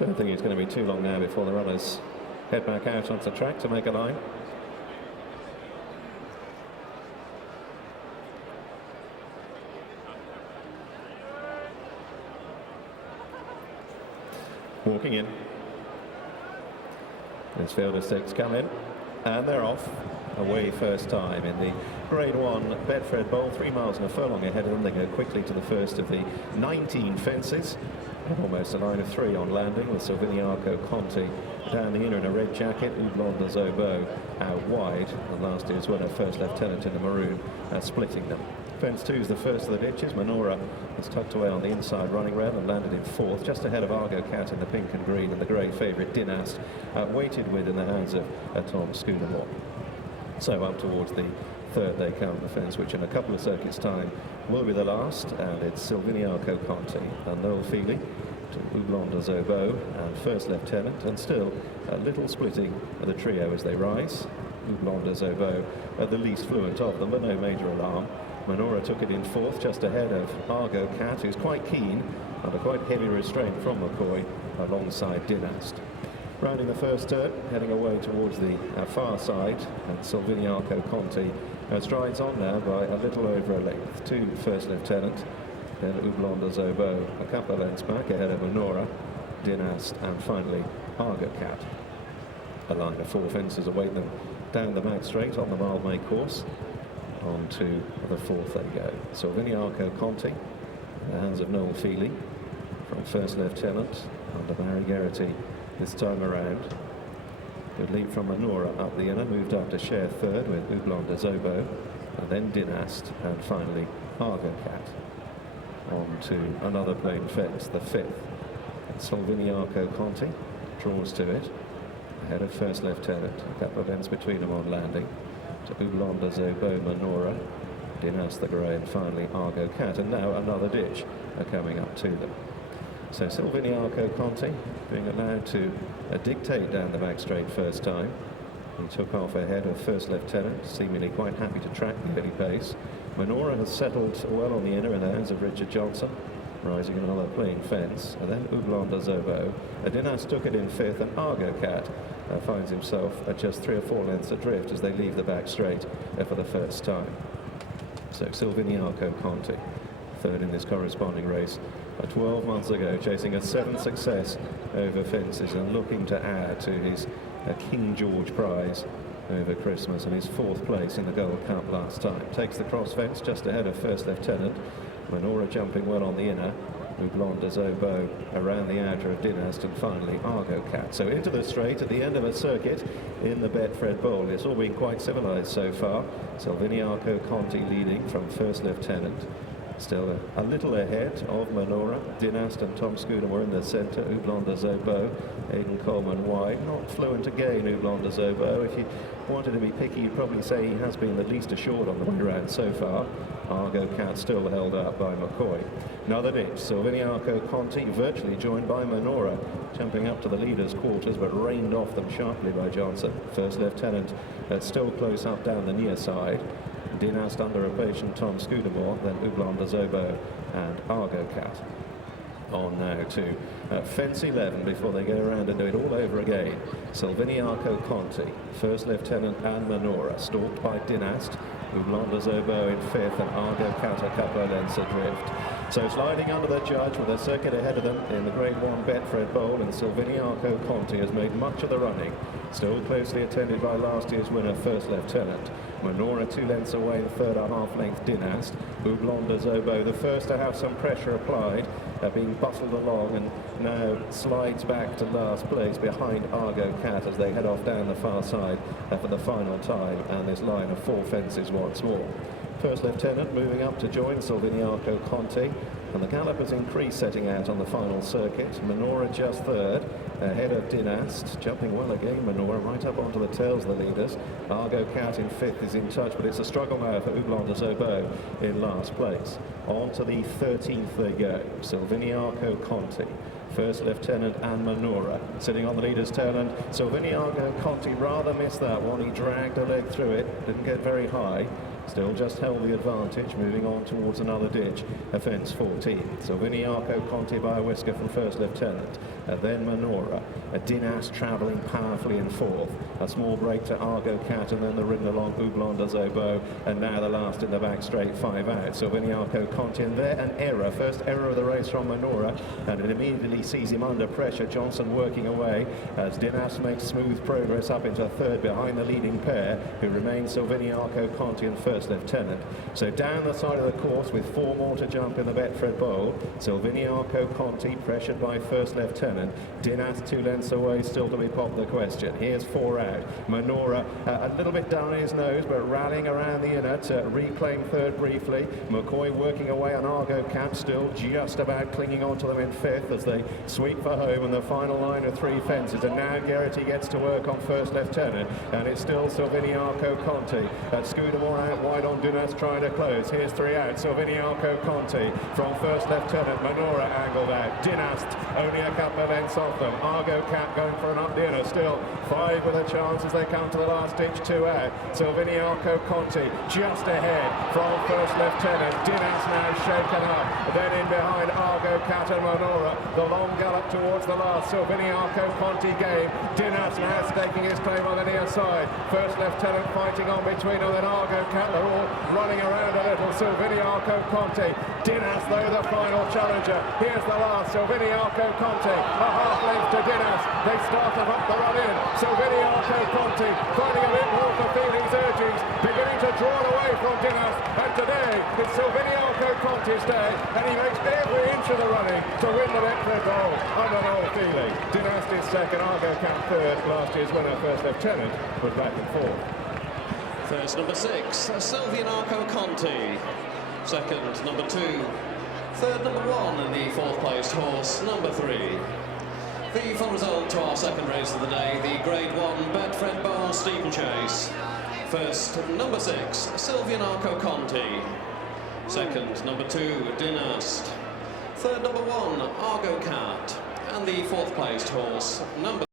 Don't think it's going to be too long now before the runners head back out onto the track to make a line. Walking in. As fielder six come in, and they're off. Away first time in the Grade 1 Betfred Bowl, 3 miles and a furlong ahead of them. They go quickly to the first of the 19 fences. Almost a line of 3 on landing, with Silviniaco Conti down the inner in a red jacket, Oublon de Zobo out wide, and last year's winner, First Lieutenant in the maroon, splitting them. Fence 2 is the first of the ditches. Manora is tucked away on the inside running round and landed in 4th, just ahead of Argo Cat in the pink and green, and the grey favourite Dynast waited with in the hands of Tom Scudamore. So up towards the 3rd they come, the fence which in a couple of circuits time will be the last, and it's Silviniaco Conti and Noel Fehily to Oublon de Zobo and First Lieutenant, and still a little splitting of the trio as they rise. Oublon de Zobo the least fluent of them, but no major alarm. Manora took it in 4th, just ahead of Argo Cat, who's quite keen, under quite heavy restraint from McCoy, alongside Dynast. Rounding the first turn, heading away towards the far side, and Silviniaco Conti strides on now by a little over a length to First Lieutenant, then Oublon de Zobo a couple of lengths back ahead of Manora, Dynast, and finally Argo Cat. A line of 4 fences await them down the back straight on the Mildmay course. On to the 4th they go. Silviniaco Conti in the hands of Noel Fehily from First Lieutenant under Barry Geraghty this time around. Good lead from Manora up the inner, moved up to share 3rd with Oublon de Zobo, and then Dynast, and finally Argo Cat. On to another plain fence, the 5th. And Silviniaco Conti draws to it, ahead of First Lieutenant, a couple of lengths between them on landing, to Oublon de Zobo, Manora, Dynast the grey, and finally Argo Cat, and now another ditch coming up to them. So Silviniaco Conti being allowed to dictate down the back straight first time. He took off ahead of First Lieutenant, seemingly quite happy to track the early pace. Manora has settled well on the inner in the hands of Richard Johnson, rising another plain fence, and then Oublon de Zobo. Dynast took it in 5th, and Argo Cat finds himself at just 3 or 4 lengths adrift as they leave the back straight for the first time. So Silviniaco Conti, 3rd in this corresponding race, 12 months ago, chasing a 7th success over fences and looking to add to his King George prize over Christmas, and his 4th place in the Gold Cup last time. Takes the cross fence just ahead of First Lieutenant. Manora jumping well on the inner, Oublon de Zobo around the outer of Dynast, and finally Argo Cat. So into the straight at the end of a circuit in the Betfred Bowl. It's all been quite civilised so far. Silviniaco Conti leading from First Lieutenant. Still a little ahead of Manora. Dynast and Tom Scudamore in the centre. Oublon de Zobo, Aidan Coleman wide. Not fluent again, Oublon de Zobo. If you wanted to be picky, you'd probably say he has been the least assured on the way round so far. Argo Cat still held up by McCoy. Another ditch. Silviniaco Conti virtually joined by Manora, jumping up to the leaders' quarters, but reined off them sharply by Johnson. First Lieutenant still close up down the near side. Dynast under a patient Tom Scudamore, then Oublon de Zobo and Argo Cat. On now to fence 11 before they go around and do it all over again. Silviniaco Conti, First Lieutenant and Manora, stalked by Dynast, Oublon de Zobo in 5th, and Argo Cat a couple of lengths adrift. So sliding under the judge with a circuit ahead of them in the Grade 1 Betfred Bowl, and Silviniaco Conti has made much of the running, still closely attended by last year's winner First Lieutenant. Manora 2 lengths away in 3rd, a half-length Dynast. Oublon de Zobo, the first to have some pressure applied, being bustled along, and now slides back to last place behind Argo Cat as they head off down the far side for the final time, and this line of 4 fences once more. First Lieutenant moving up to join Silviniaco Conti, and the gallopers increase setting out on the final circuit. Manora just 3rd, ahead of Dynast, jumping well again. Manora right up onto the tails of the leaders. Argo Cat in 5th is in touch, but it's a struggle now for Oublon de Zobo in last place. On to the 13th they go. Silviniaco Conti, First Lieutenant and Manora sitting on the leader's tail, and Silviniaco Conti rather missed that one. He dragged a leg through it, didn't get very high. Still just held the advantage, moving on towards another ditch, fence 14. Silviniaco Conti by a whisker from first lieutenant. Then Manora. Dinas travelling powerfully in fourth. A small break to Argo Cat, and then the ridden along Houblon de Zobo, and now the last in the back straight, 5 out. Silviniaco Conti, and there an error. First error of the race from Manora, and it immediately sees him under pressure. Johnson working away as Dinas makes smooth progress up into third behind the leading pair, who remain Silviniaco Conti and first lieutenant. So down the side of the course with 4 more to jump in the Betfred Bowl. Silviniaco Conti pressured by first lieutenant. Dinas 2 lengths away, still to be popped the question. Here's 4 out. Manora a little bit down his nose, but rallying around the inner to reclaim third briefly. McCoy working away on Argo Cat, still just about clinging on to them in fifth as they sweep for home in the final line of 3 fences. And now Geraghty gets to work on first lieutenant, and it's still Silviniaco Conti. Scudamore out wide on Dinas trying to close. Here's 3 out. Silviniaco Conti from first lieutenant. Manora angled out. Dinas only a couple of lengths off them. Argo Cat going for an up dinner. Still 5 with a chance as they come to the last ditch. 2 out. Silviniaco Conti just ahead from first lieutenant. Dinas now shaken up. Then in behind Argo Cat and Manora. The long gallop towards the last. Silviniaco Conti game. Dinas now staking his claim on the near side. First lieutenant fighting on between them and Argo Cat. They're all running around a little. Silviniaco Conti. Dinas though the final challenger. Here's the last. Silviniaco Conti. A half length to Dinas. They started up the run in. Silviniaco Conti finding a bit more for Fehily's urgings. Beginning to draw away from Dinas. And today it's Silviniaco Conti's day. And he makes every inch of the running to win the Betfred Bowl under Noel Fehily. Dinas is second. Argo Cat third. Last year's winner, first lieutenant, was back in fourth. First, number 6, Silviniaco Conti. Second, number 2. Third, number 1, and the 4th placed horse, number 3. The full result to our second race of the day, the Grade 1 Betfred Bowl Steeplechase. First, number 6, Silviniaco Conti. Second, number 2, Dinas. Third, number 1, Argo Cat. And the 4th placed horse, number